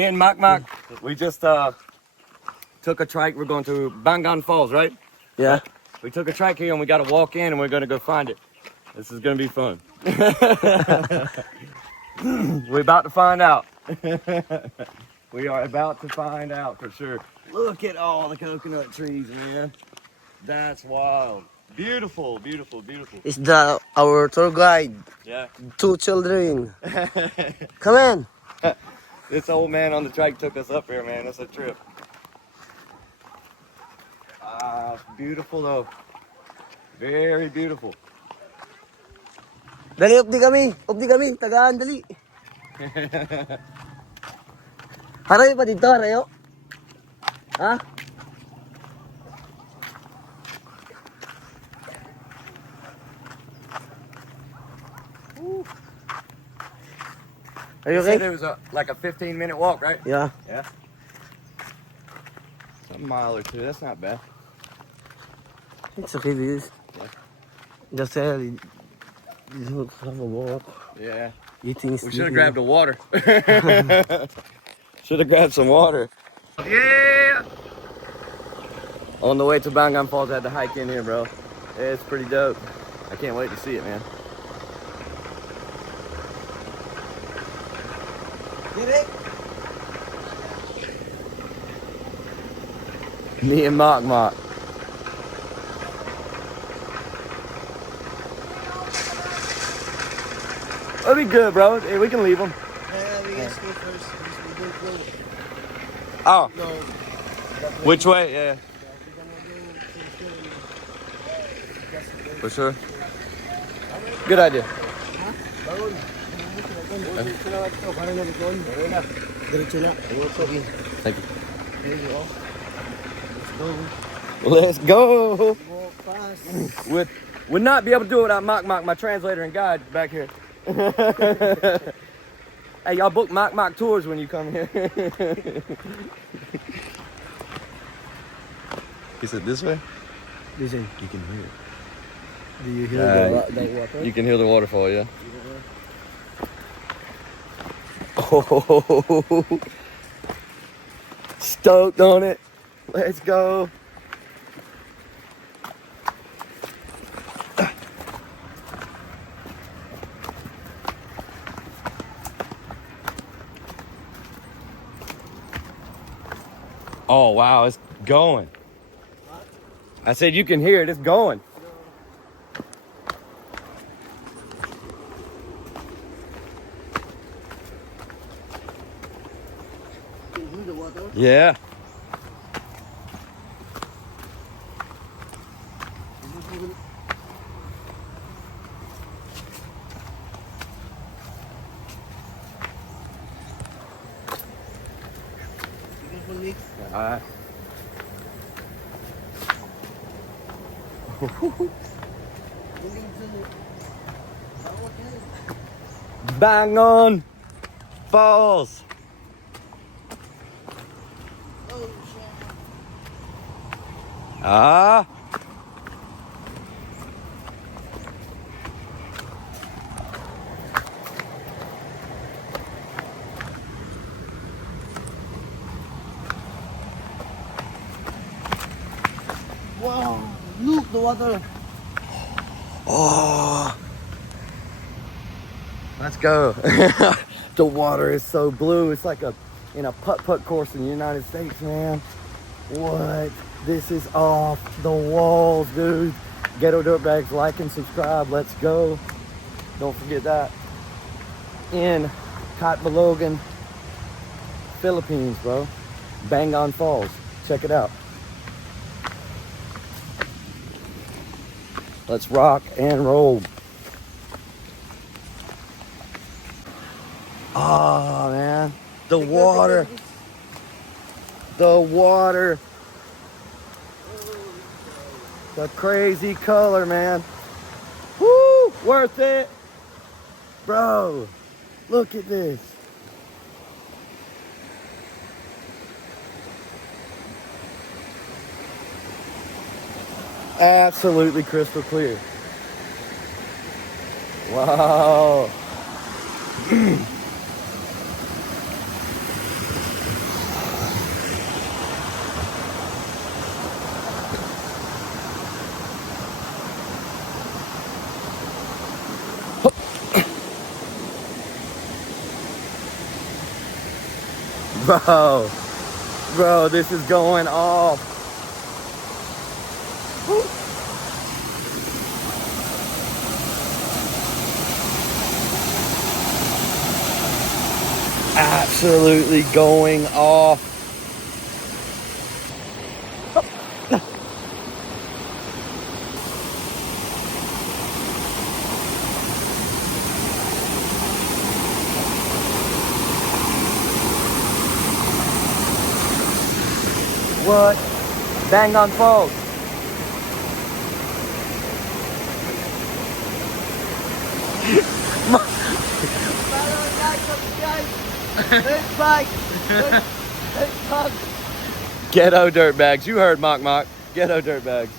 Me and Mak, we just took a trike. We're going to Bangon Falls, right? Yeah. We took a trike here and we got to walk in and we're going to go find it. This is going to be fun. We're about to find out. We are about to find out for sure. Look at all the coconut trees, man. That's wild. Beautiful, beautiful, beautiful. It's our tour guide. Yeah. 2 children. Come in. This old man on the trike took us up here, man. It's a trip. Ah, it's beautiful though. Very beautiful. Dali, updi kami. Tagaan, dali. Harayo pa dito, harayo. Ha? Are you You said okay? it was like a 15-minute walk, right? Yeah. Yeah. A mile or two. That's not bad. It's okay because just you don't have a walk. Yeah. Eating is We should have grabbed a water. Should have grabbed some water. Yeah. On the way to Bangon Falls, I had to hike in here, bro. It's pretty dope. I can't wait to see it, man. Me and Mak. It'll be good, bro. Hey, we can leave them. Yeah, we guys go first. We don't go. Oh, No. which way? Yeah. For sure. Good idea. Thank you. There you go. Let's go. Walk fast. Would not be able to do it without Mak, my translator and guide back here. Hey, y'all book Mak tours when you come here. He said this way? Listen, You can hear it. do you hear the water? You can hear the waterfall, yeah. Oh, stoked on it. Let's go. Oh, wow, it's going. I said you can hear it, it's going. Can you hear the water? Yeah. Alright. Bangon Falls. Ah. Wow, look the water. Oh. Let's go. The water is so blue. It's like in a putt-putt course in the United States, man. What? This is off the walls, dude. Ghetto Dirtbags, like and subscribe. Let's go. Don't forget that. In Catbalogan, Philippines, bro. Bangon Falls. Check it out. Let's rock and roll. Oh, man. The water. The water. The crazy color, man. Woo! Worth it. Bro, look at this. Absolutely crystal clear. Wow. Bro, this is going off. Woo. Absolutely going off. What? Bangon Falls. Ghetto dirtbags. You heard Mock Mock. Ghetto dirtbags.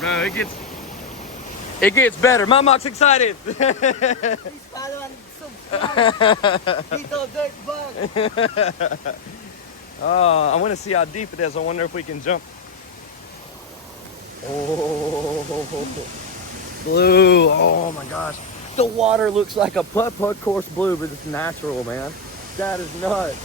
Bro, it gets better. Mock Mock's excited. Please follow and subscribe. Little dirt bug. Oh, I want to see how deep it is. I wonder if we can jump. Oh, blue. Oh my gosh. The water looks like a putt-putt course blue, but it's natural, man. That is nuts.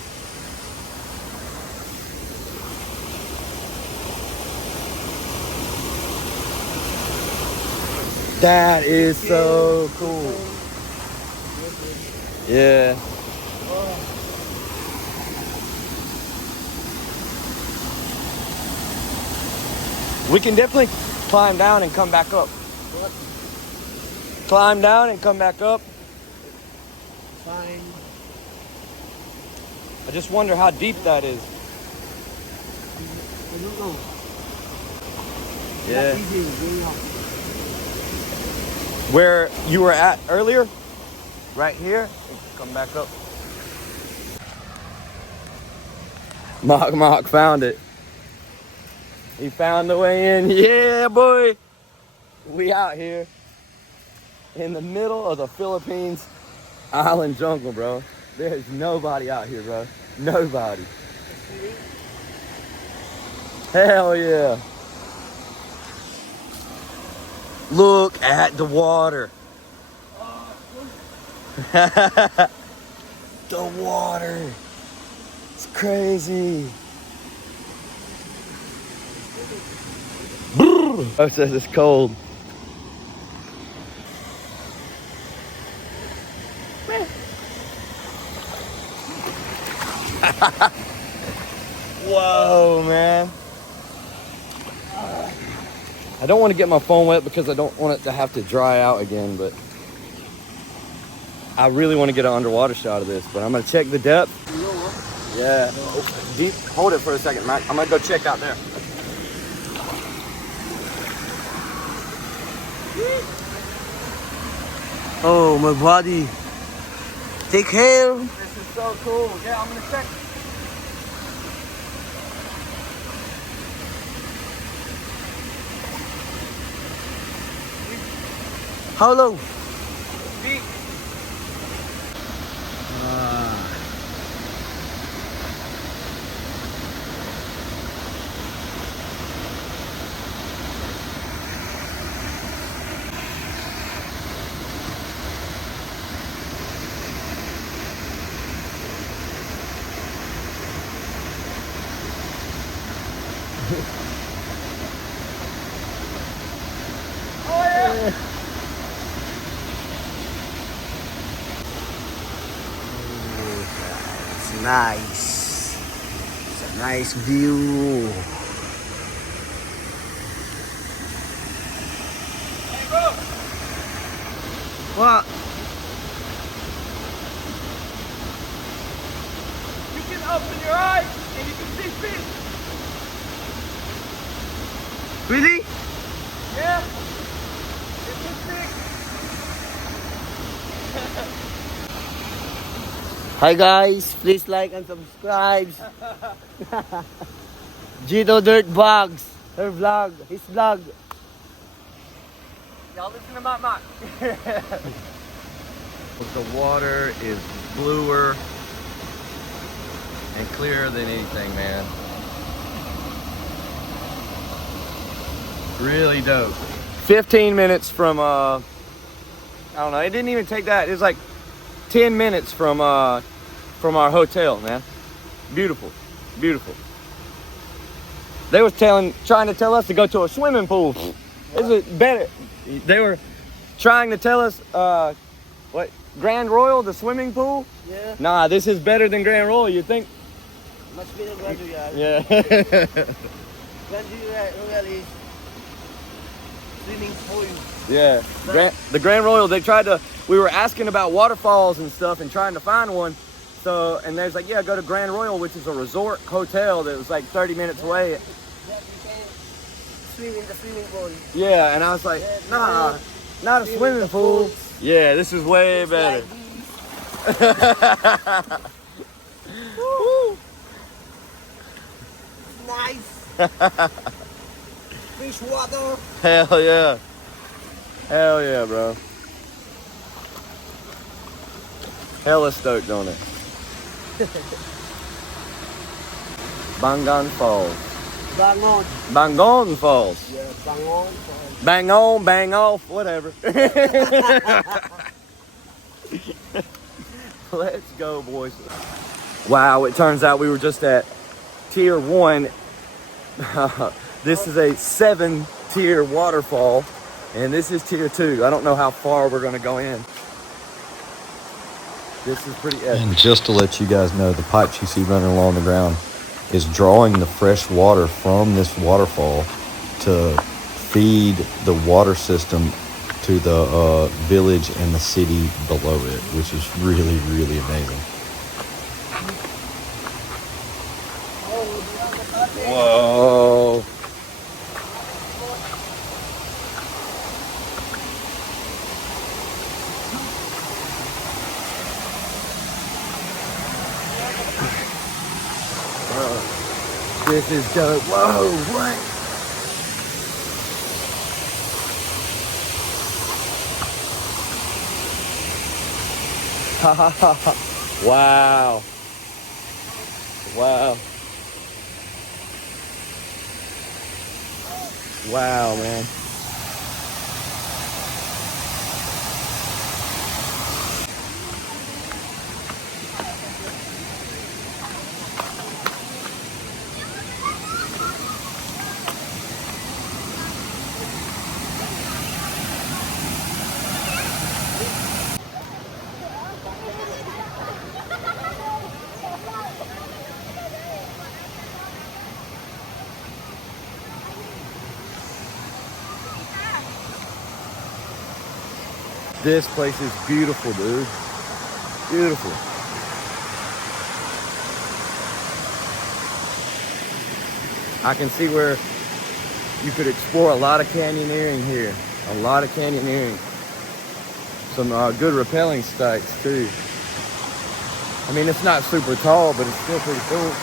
That is so cool. Yeah. We can definitely climb down and come back up. What? Climb down and come back up. Fine. I just wonder how deep that is. I don't know. Yeah. Not easy, going up. Where you were at earlier, right here, come back up. Mock Mock found it. He found the way in. Yeah, boy. We out here in the middle of the Philippines island jungle, bro. There's nobody out here, bro. Nobody. Hell yeah. Look at the water. The water. It's crazy. Oh, it says it's cold. Whoa, man. I don't want to get my phone wet because I don't want it to have to dry out again, but I really want to get an underwater shot of this, but I'm going to check the depth. Yeah. Oh, deep. Hold it for a second, Mac. I'm going to go check out there. Oh, my body. Take care. This is so cool. Yeah, I'm going to check. How long? Deep. Oh yeah. It's nice. It's a nice view. Hey, bro. What? You can open your eyes and you can see fish. Really? Yeah. It's this big. Hi guys, please like and subscribe. Gito Dirt Bugs, her vlog, his vlog. Y'all listen to Mott Mott. The water is bluer and clearer than anything, man. Really dope. 15 minutes from I don't know, it didn't even take that. It was like 10 minutes from our hotel, man. Beautiful, beautiful. They was trying to tell us to go to a swimming pool. Is it better? They were trying to tell us, what, Grand Royal, the swimming pool? Yeah. Nah, this is better than Grand Royal, you think? Much better than Grand Royal. Yeah. Grand Royal is swimming pool. Yeah. The Grand Royal, we were asking about waterfalls and stuff and trying to find one. So, and there's like, yeah, go to Grand Royal, which is a resort hotel that was like 30 minutes away. That you can swim in the swimming pool. Yeah, and I was like, nah, not a swimming pool. Yeah, this is way better. Woo. Nice. Fish water. Hell yeah. Hell yeah, bro. Hella stoked on it. Bangon Falls. Bangon. Bangon Falls. Yeah, Bangon Falls. Bang on, bang off, whatever. Let's go, boys. Wow, it turns out we were just at tier 1. This is a 7-tier waterfall, and this is tier 2. I don't know how far we're gonna go in. This is pretty epic. And just to let you guys know, the pipes you see running along the ground is drawing the fresh water from this waterfall to feed the water system to the village and the city below it, which is really, really amazing. Whoa. This is dope. Whoa, what? Ha ha ha ha. Wow. Wow. Wow, man. This place is beautiful, dude. Beautiful. I can see where you could explore a lot of canyoneering here. A lot of canyoneering. Some good rappelling sites too. I mean, it's not super tall, but it's still pretty cool.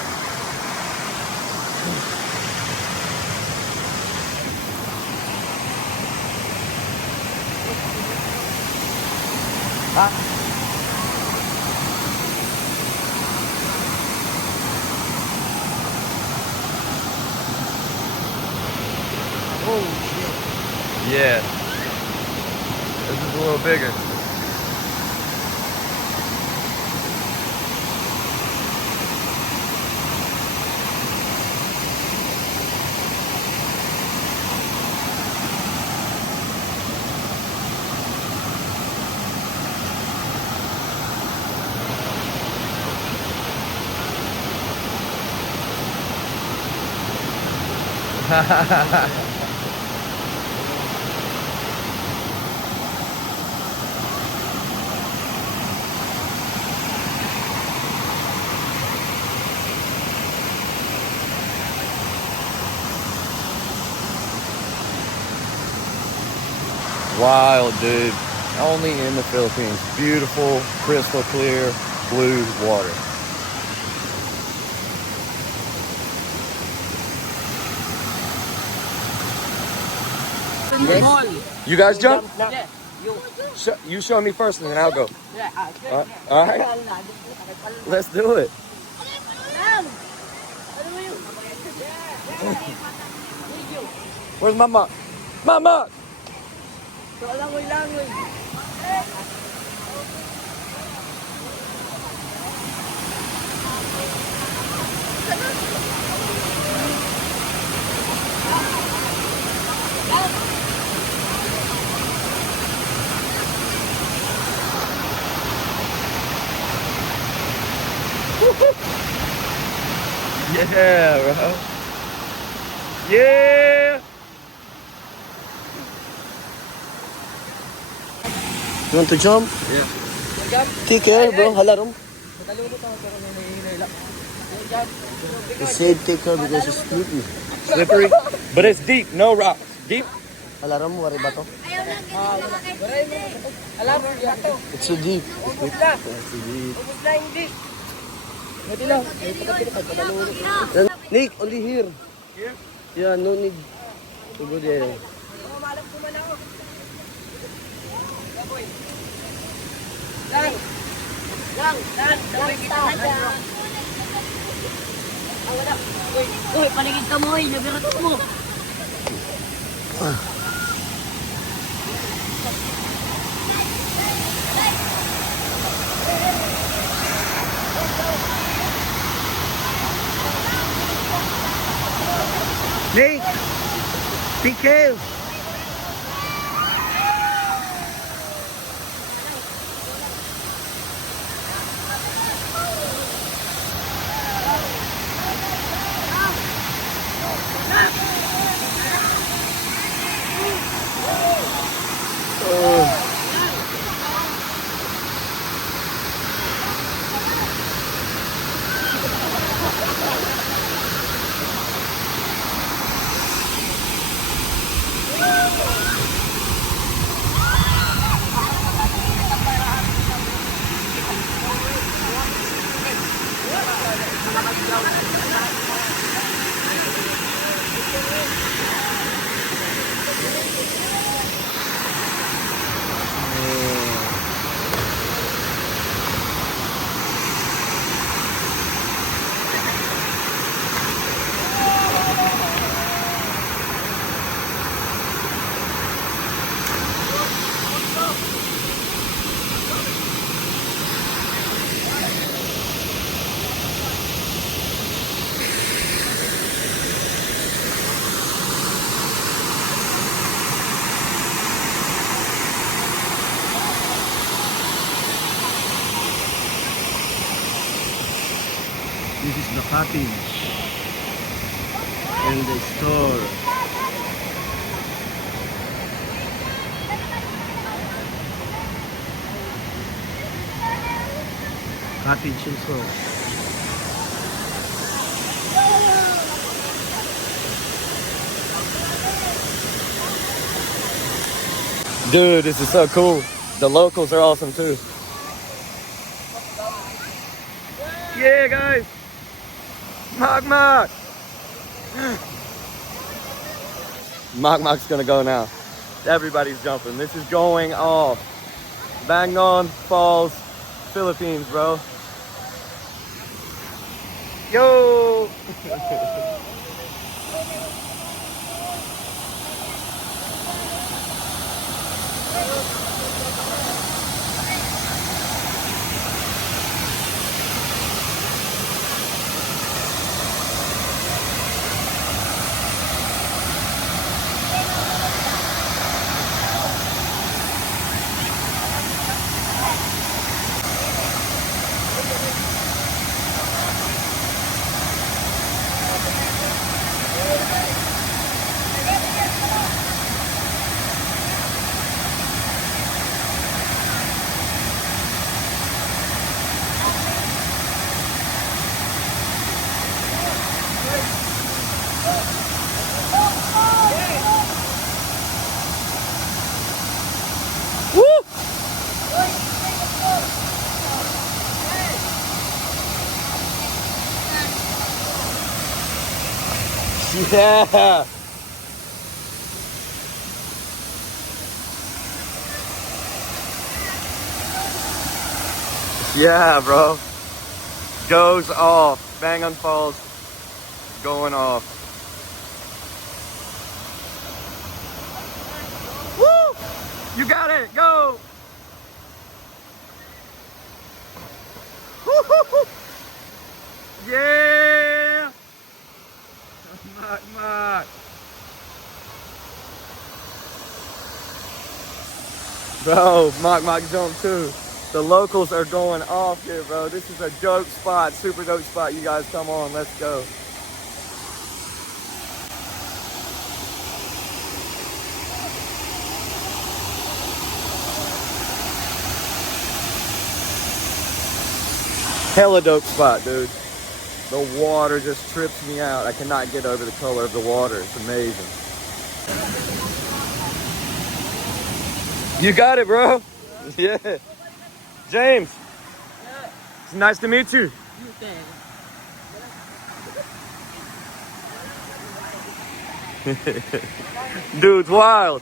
Oh shit. Yeah. This is a little bigger. Wild, dude. Only in the Philippines. Beautiful, crystal clear, blue water. You guys jump? Yeah. You show me first and then I'll go. Yeah. All right. Let's do it. Where's Mama? Mama! Yeah, bro. Yeah. You want to jump? Yeah. Take care, bro. Halarom. He said take care because it's slippery. Slippery, but it's deep. No rocks. Deep. Halarom, wari ba to? Alam mo, It's so deep. Then, Nick, only here. Here? Yeah, no need to go there. Uy, paligid ka mo, nabirat mo. Nick, be careful. This is the cottage and the store. Cottage and store. Dude, this is so cool. The locals are awesome too. Yeah, guys. Mark. Mark's gonna go now. Everybody's jumping. This is going off. Bangon Falls, Philippines, bro. Yo. Yeah. Yeah, bro. Goes off. Bangon Falls going off. Woo! You got it. Go. Woo-hoo-hoo. Yeah. Mark. Bro, Mark jumped too. The locals are going off here, bro. This is a dope spot, super dope spot. You guys come on, let's go. Hella dope spot, dude. The water just trips me out. I cannot get over the color of the water. It's amazing. You got it, bro. Yeah. James. It's nice to meet you. Dude's wild.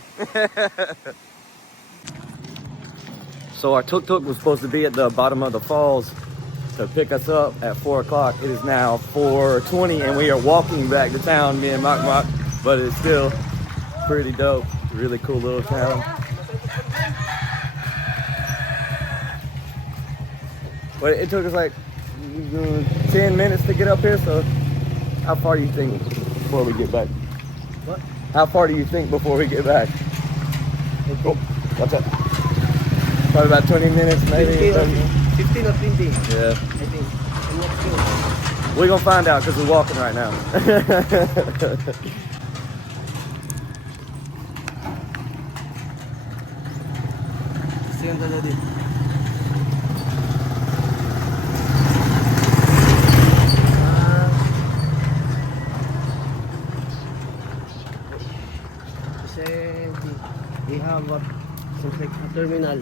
So our tuk-tuk was supposed to be at the bottom of the falls to pick us up at 4 o'clock. It is now 4:20 and we are walking back to town, me and Mak, but it's still pretty dope. Really cool little town. But it took us like 10 minutes to get up here, so how far do you think before we get back? What? How far do you think before we get back? Oh, what's that? Probably about 20 minutes, maybe. 15 or 20. Yeah. I think. I'm not sure. We're gonna find out because we're walking right now. Siyan ka na din. Kasi they have what, something like a terminal.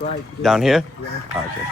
Right. Down here? Yeah. Oh, okay.